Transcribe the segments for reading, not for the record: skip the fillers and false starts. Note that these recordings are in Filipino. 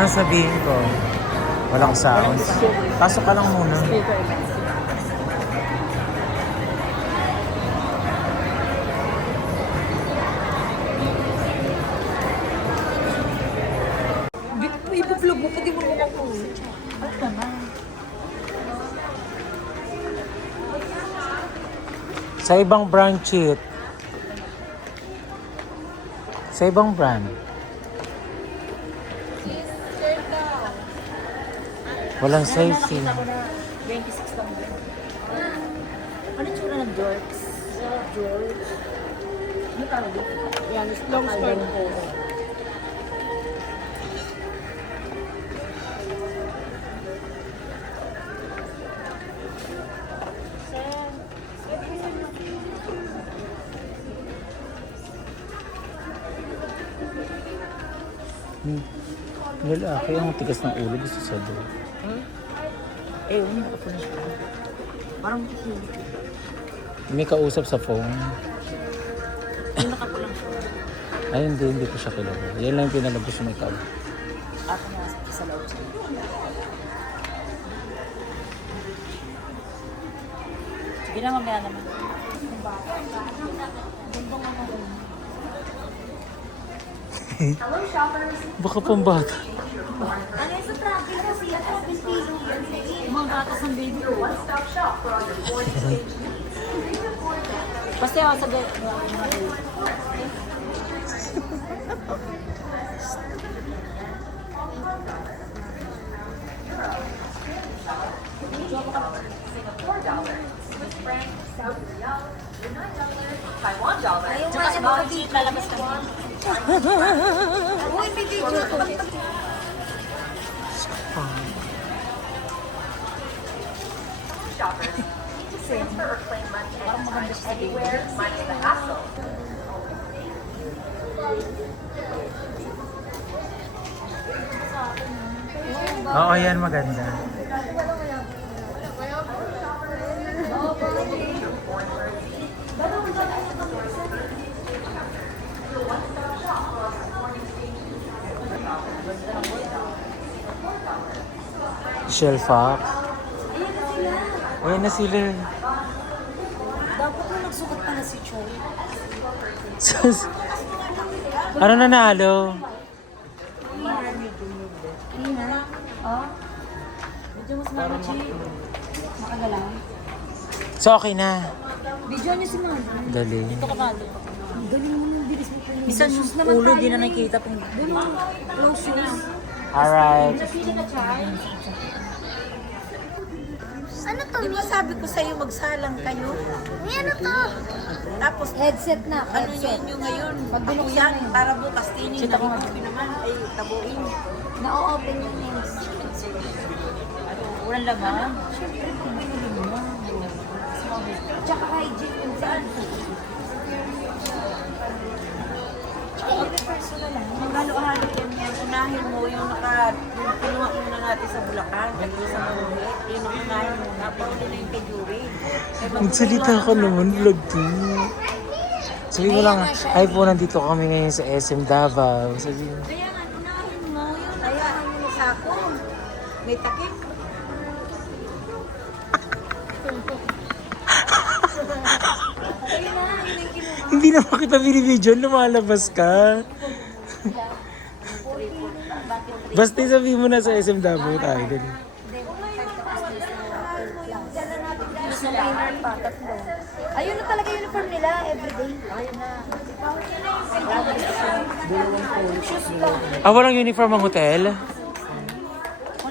Anong sabihin ko? Walang sounds. Pasok ka lang muna. Ipo-vlog mo, pwede mo naman po. Ano naman? Sa ibang brand cheat. Sa ibang brand. Walang safety. 26 lang din. Ano tsura ng George? George? Ano tawag yun? Yan, long skirt po. Lalaki ang tigas ng ulo. Gusto sa doon. Eh, hindi ko po na siya. Parang May kausap sa phone. hindi nakapulang siya. Ay, hindi ko siya kilala. Yan lang yung pinalabas yung may kausap. Ako na sa loob siya. Sige na, mamaya naman. Hello shoppers! Baka pang bata. Ano yung sa travel kasi? At travel pilo yan. Mga gatas ng baby ko. One-stop shop for all your boarding stage. Basta ako sa Singapore dollar, Swiss franc, Saudi riyal, Brunei dollar, Taiwan dollar. Yung mga sa mga cheat, lalabas ka na. Uy, may video to. Shoppers, need to transfer or claim money anytime, anywhere, minus the hassle. Oo, yan maganda. Shellfox. Ayan na sila. Dapat mo nagsukat pa na si Choy. Ano nanalo? Hindi na. Oh. Medyo mas mamachi. Makagalaw. So, okay na. Video niyo si Mami. Dali. Ito ka pala. Ang galing mo yung bilis mo. Minsan yung ulo di na nakikita pang close shoes. Alright. Ano to? Di ba sabi ko sa'yo magsalang kayo? Ano to? Tapos Headset na. ano nyo ngayon? Pagbuyan para bukas tinin Sita na ko nga. naman ay tabuin. Na-open yung names. Walang laman. Tsaka hygiene yung saan. Maghalo-halo yan. Unahin mo yung yung pinuha muna natin sa Bulacan. Kasi sa Maluhit. Yun ang unahin muna. Pauli na yung kay Jury. Magsalita ka naman, vlog to. Sabi mo lang, ay po, nandito kami ngayon sa SM Davao. Sabi mo, Kaya nga, unahin mo yun. Hayaan mo na sa ako. May takip. hindi naman kita binibidyo, lumalabas ka. Basta sabi mo na sa SM Davao tayo. Dali. Ayun na talaga uniform nila everyday. Ayun na. Ah, walang uniform ang hotel?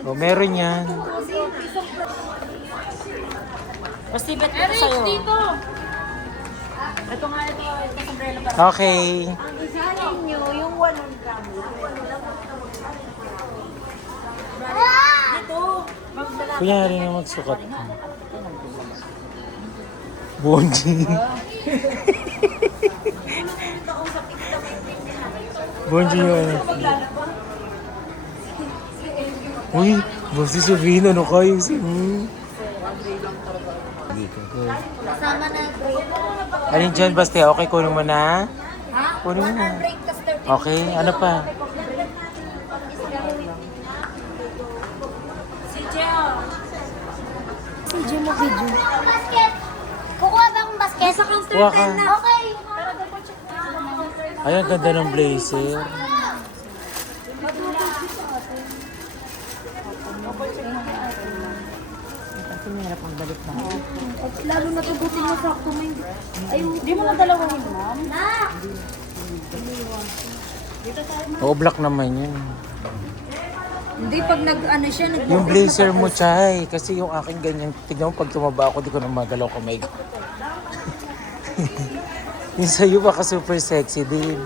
Oh, meron yan. Basta ibet ko sa'yo. Ito nga, ito sombrero para. Okay. Ang isahin nyo, yung 1 gram. Dito. Kunyari na magsukat. Bonji. Bonji yun. Uy, basta sabihin ano kayo si dito, good. Kasama na break. Alin dyan, basta okay, kunin mo na. Ha? Kunin mo na. Break tas 30. Okay, ano pa? mo video. Basket! Kukuha ba akong basket? Sa counter Kuha ka. na. Okay. Ay, ang ganda ng blazer. Kasi mahirap ang balik na. Lalo na tugutin mo sa ako. Ayun. Hindi mo na dalawahin, ma'am. Na! Oo, black naman yun. Hindi, pag nag-ano siya, Yung blazer mo, Chay. Kasi yung akin ganyan. Tignan mo, pag tumaba ako, di ko na magalaw kamay. Yung sa'yo baka super sexy din.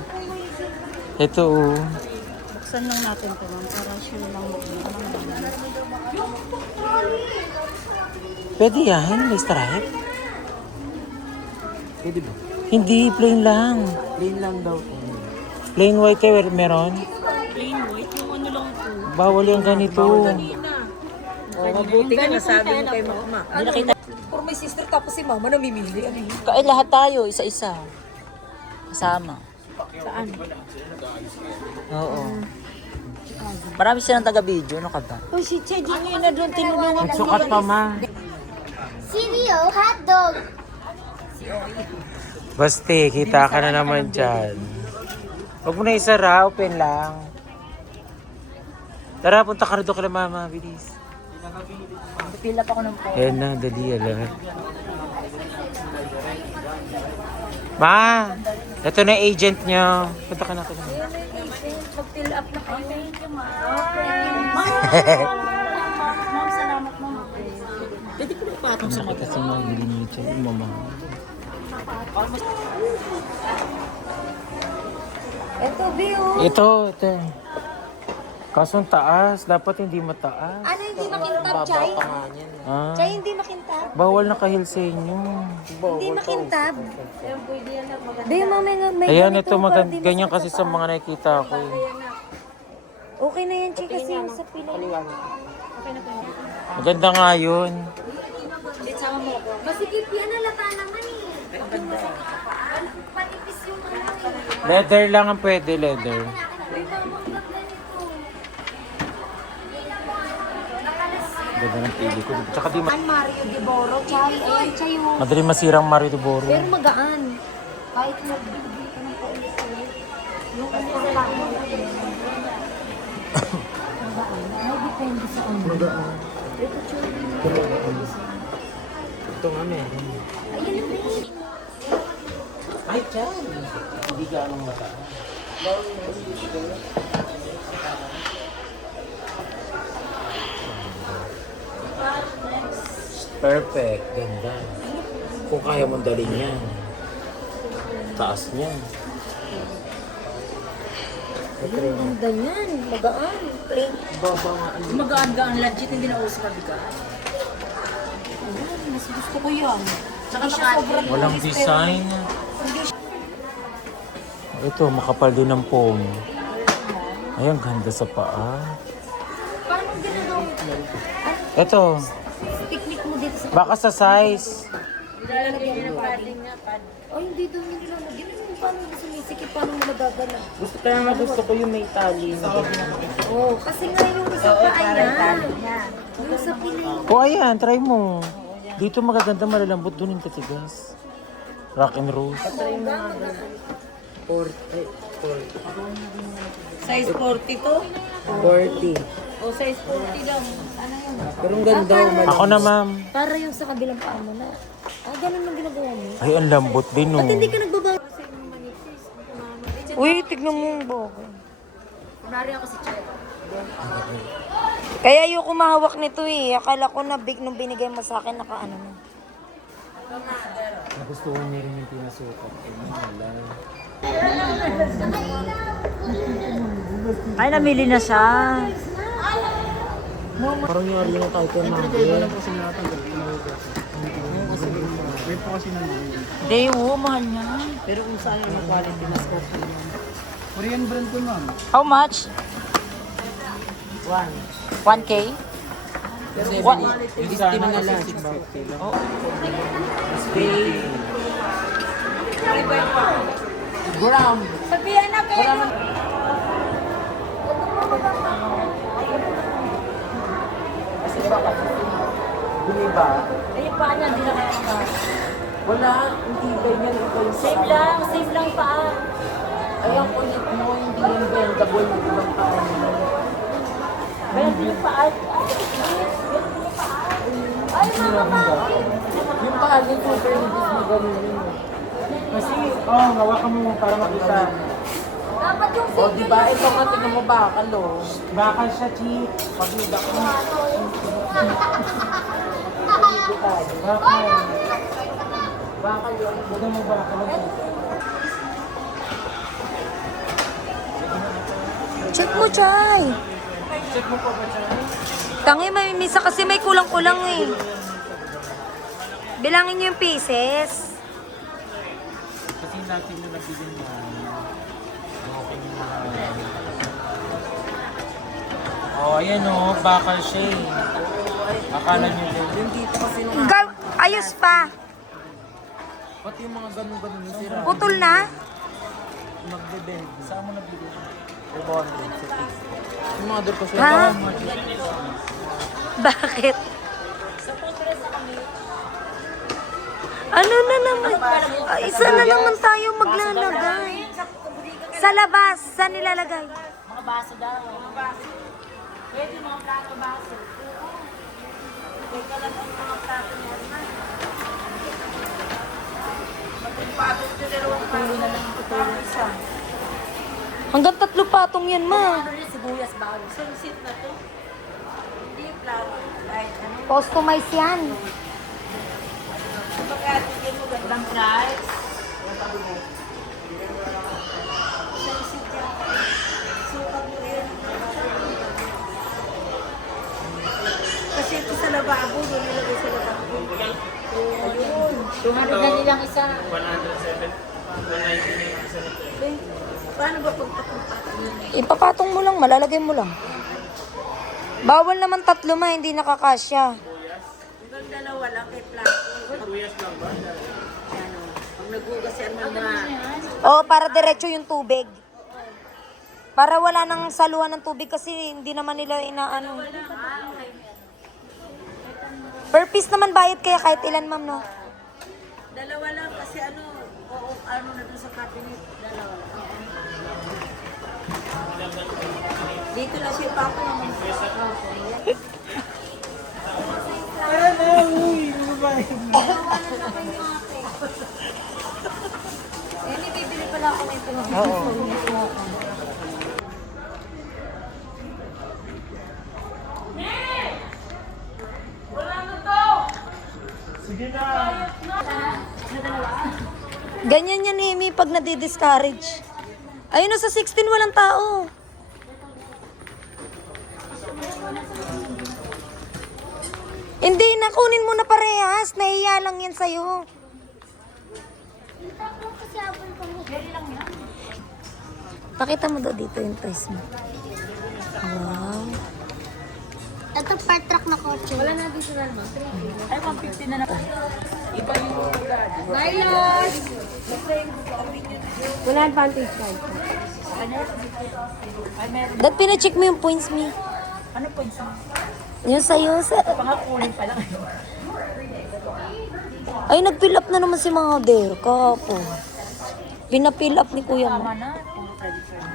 Ito, oh. Buksan lang natin ito, ma'am. Para sure lang mo. Pwede yan, may stripe. Pwede ba? Hindi, plain lang. Plain lang daw. Plain white eh, meron. Plain white? Yung ano lang ito. Bawal yung ganito. Oh, mabuti ka, nasabi mo kay mama. Hindi nakita. Or may sister tapos si mama namimili. Kain lahat tayo, isa-isa. Kasama. Saan? Oo. Marami silang taga-video, ano ka ba? Oh, si Che, di niyo na doon tinulungan. Sukat pa, ma. Cereal, hotdog. Basti, kita ka na naman dyan. Huwag mo na isara, open lang. Tara, punta ka na doon kala mama, bilis. Pila pa ako ng po. Ayan na, dali, ala. Ma, ito na yung agent nyo. Punta ka na ka na. Mag-fill up na kayo. Ma'am, salamat ma'am. Pwede ko na ipatong sa mata. Kasi mga bili niyo dyan, mama. Ito, Bio. Ito. Kaso ang taas, dapat hindi mataas. Ano hindi makintab, Chay? Ah, Chay, hindi makintab. bawal na kahil sa inyo. Hindi makintab. Bio, may Ayan, ganito ito pa, di ganyan masakit kasi sa sa mga nakikita ko. Okay na yan, Chay, kasi yung sa pila. Maganda nga yun. Masikip yan, halata naman eh. Panipis yung ano eh. Leather lang ang pwede, leather. Ganda ng pili ko. Tsaka di Mario de Boro, Chay. Ayan, Chay, oh. madali masirang Mario de Boro. Pero magaan. Kahit nagbibigay ka ng paulit ulit. Yung pagkain mo. Magaan. May depende sa ano. Magaan. Ito nga meron. Ayun na eh. Ay, Chay. Hindi ka anong mataas. Perfect. Ganda. Kung kaya mong dalhin yan. Taas niya. Ang ganda niyan. Magaan. Plain. Magaan-gaan, legit, hindi na uso mabigaan. Mas gusto ko yan. Tsaka sobrang Walang design. Ito, makapal din ng foam. Ay, ang ganda sa paa. Paano ginagawa mo? Ito, Technique mo dito sa... baka sa size. Ay, hindi daw yung nilalagyan. Ano, paano mo sumisikip? Paano mo nagagala? Gusto ko yung may tali. Oo, kasi nga yung isa pa ayan. Yung sa pilay. O ayan, try mo. Dito magaganda, malalambot, doon yung tatigas. Rock and roll. size 40 to? 40. O size 40 lang. Ano yun? Pero ang ganda. Ako na, ma'am. Para yung sa kabilang paa mo na. Ah, ganun ang ginagawa mo. Ay, ang lambot din, oh. Ba't hindi ka nagbabago? Uy, tignan mo yung buhok. Kunwari ako si Chay. Kaya ayoko mahawak nito eh. Akala ko na big nung binigay mo sa akin, naka ano na. Nagustuhan niya rin yung pinasukat. Ay, namili na siya. Parang yung arena kahit yung mga. Hindi, oo, mahal niya. Pero kung saan yung quality na scope. Korean brand ko, ma'am. How much? 1K? Hindi sana na lang. 650 lang. Sabihan na kayo! Bili ba? Ay, yung paa niya, hindi na kaya. Wala, hindi ganyan. Ito yung Save lang paa. Ay, ang kulit mo, hindi yung bendable yung ibang kaano. Kaya hindi yung paa. Ay, mama, Yung paalin ko, pero hindi mo ganun. Kasi, hawakan mo para makita. dapat yung O, di ba? Ito nga, tignan mo bakal, oh. Bakal siya, Chief. Pagluda ko. Bakal. Bakal yun. Huwag mo bakal. Check mo, Chay. Check mo pa ba siya? Tangi, may misa kasi may kulang-kulang eh. Bilangin niyo yung pieces. Kasi natin yung nabigyan niya. Okay na. Oh, ayan oh, bakal siya eh. Akala niyo din. Yung dito kasi nung Ayos pa. pati yung mga ganun-ganun yung sira. Putol na. Magbebed. Saan mo nabili? 400 sa fix. Yung mga door ko sila. Ha? Bakit? Ano na naman? Isa na naman tayo maglalagay. Sa labas. Saan nilalagay? mga baso daw. Pwede mga plato baso. Teka lang ang mga plato niya. Tuloy na lang ito. Isa. Hanggang 3 patong yan, ma. Ano rin, sibuyas bawal. Sunsit na to. Hindi yung plato. Kahit ano. Customize yan. Pagkatigyan mo ganun. Walang price. Sunsit yan. Sukag mo rin. Kasi ito sa lababo. Doon nilagay sa lababo. Ayun. 200 na nilang isa. Paano ba pagpapapatong yun? Ipapatong mo lang, malalagay mo lang. Bawal naman 3, ma. Hindi nakakasya. Hanggang dalawa lang kay plato. Tuyas lang ba? Ano, pag naghugas yan mga... Oo, para diretso yung tubig. Para wala nang saluhan ng tubig kasi hindi naman nila inaano. Per piece naman bayad kaya kahit ilan, ma'am, no? Dalawa lang kasi ano, oo, ano na doon sa cabinet. Dalawa lang. Dito lang siya pa ako naman. Eh, may bibili pala ako ito. Oo. Ganyan yan, Amy, pag nadi-discourage. Ayun na, sa 16 walang tao. Hindi, nakunin mo na parehas. Nahiya lang yan sa'yo. Pakita mo daw dito yung price mo. Wow. Ito per truck na kotse. Wala na dito na naman. Ay, 150 na naman. Milos! Wala advantage card. Ay, meron. Dahil pina-check mo yung points mo. Ano po yung Yung sa'yo, sa... pangakunin pa lang? Ay, nag-fill up na naman si mga der kahapon. Pina-fill up ni Kuya mo. Tama na. Kung credit card.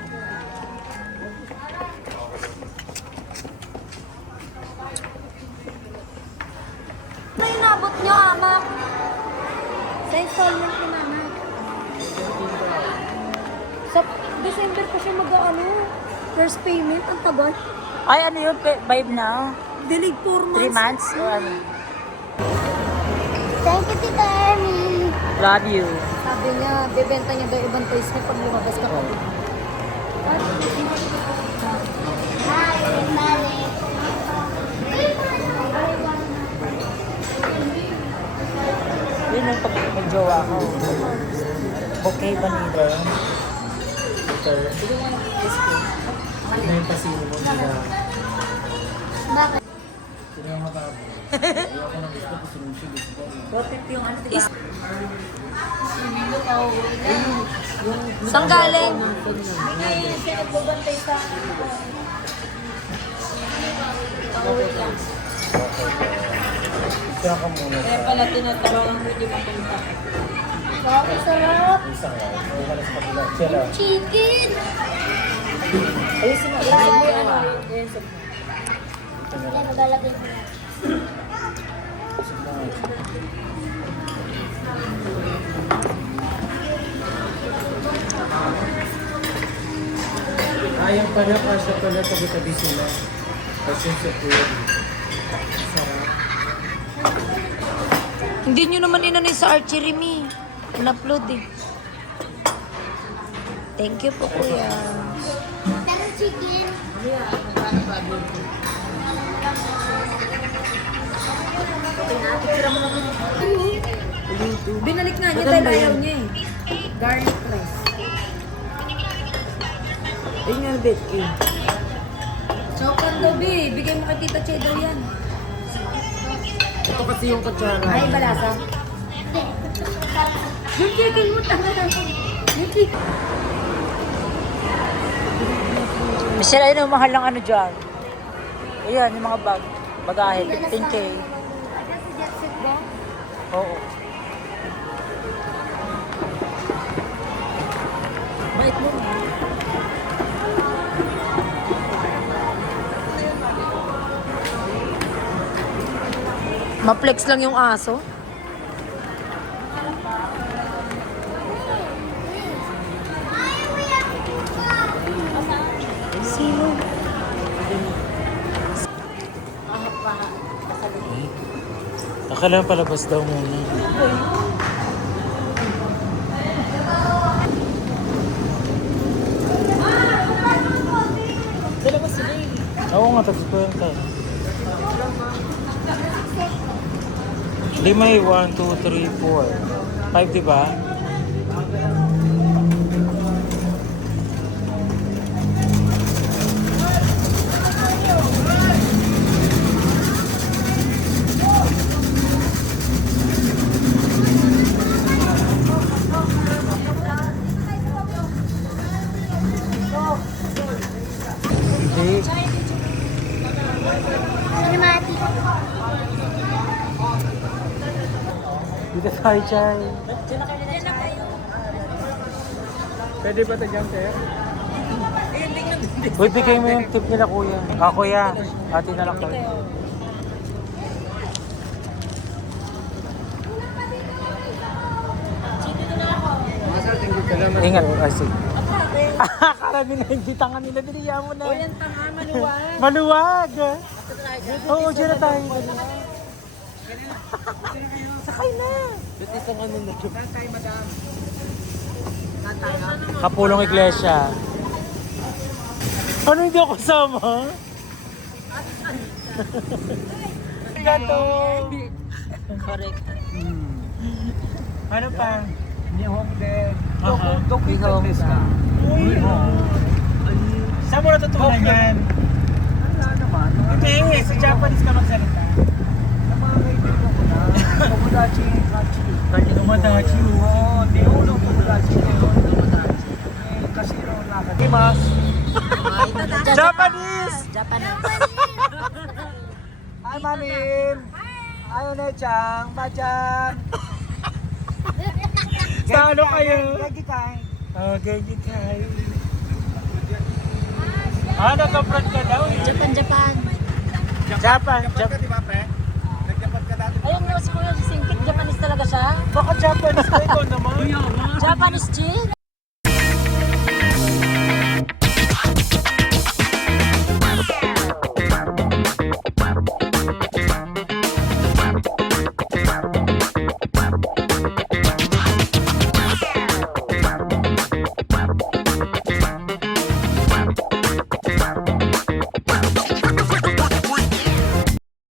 Ano yung nabot nyo, amak? Sa installment ni mama. Sa December pa siya mag-ano. First payment, ang tagal. Ay, ano yun? Vibe na? Delayed 4 months. 3 months? O ano? Thank you, Tita Emmy. Love you. Sabi niya, bebenta niya daw ibang toys niya pag lumabas ka pa. Hi, Mali. Yun yung pag may jowa ko. Okay ba nila? Peter. Ano yung pasino mo sila? Bakit? Sila yung matabo. Ayoko na gusto ko sumusyo. Gusto ko. Yung ano, diba? Saan galing? Siya nagbabantay sa... Okay. Saan ka muna Kaya sa pala tinatawag ang hindi mapunta. Wow, sarap. isang live? Huwag ka na sa kabila. Sila. Chicken. Ayusin mo yung ano. Ito na Kaya lang. magalagay ko na. Sige na. Ayun pala, kasya pala, tabi-tabi sila. Kasi sa kuya. Sarap. Hindi nyo naman inanin sa archery me. In-upload eh. Thank you po, kuya. Tara, chicken. Binalik nga niya dahil ayaw niya eh. Garlic rice. Ayun nga, Betty. Chokan daw, be. Bigay mo kay Tita Cheddar yan. Ito kasi yung kutsara. Ay, balasa. Yung chicken mo, tanga na. Yung chicken. Michelle, ayun ang mahal ng ano dyan. Ayan, yung mga bag. Bagahe, 15K. Oo. Bait mo. Ma-flex lang yung aso. Sino? Akala palabas daw muna. Oo nga, tapos pa yun tayo. Hindi may 1, 2, 3, 4. 5, diba? Hindi. Cinematic. Dito tayo, Chay. Pwede ba ito dyan, sir? Uy, bigay mo yung tip nila, kuya. Ah, kuya. Ate na lang tayo. Ingat. Ay, sige. Karami na yung bitangan nila. Binigyan mo na. O yan, tanga, maluwag. Maluwag. Oo, dyan na tayo. Sakay na. Ba't isang ano na yun? Kapulong Iglesia. Ano hindi ako kasama? Gato. Correct. Ano pa? Nihong din. Nihong ka. Uy, saan mo natutunan yan? Wala naman. Hindi, sa Japanese ka magsalita. Sa mga kaibigan ko na. Tomodachi, Kachi. Tomodachi. Oo, hindi ulo Tomodachi. Tomodachi. Kasiro na ka. Dimas. Japanese! Japanese. Hi, Mamin. Ayaw na Chang. Bachan. Sa ano kayo? Gagikay. Oh, gagikay. Ah, nag-abroad ka daw eh. Japan. Japan. Di ba, pre? Nag-Japan ka dati. Ayun mo si Kuya Singkit, Japanese talaga siya. Baka Japanese ka ikaw naman. Japanese chick?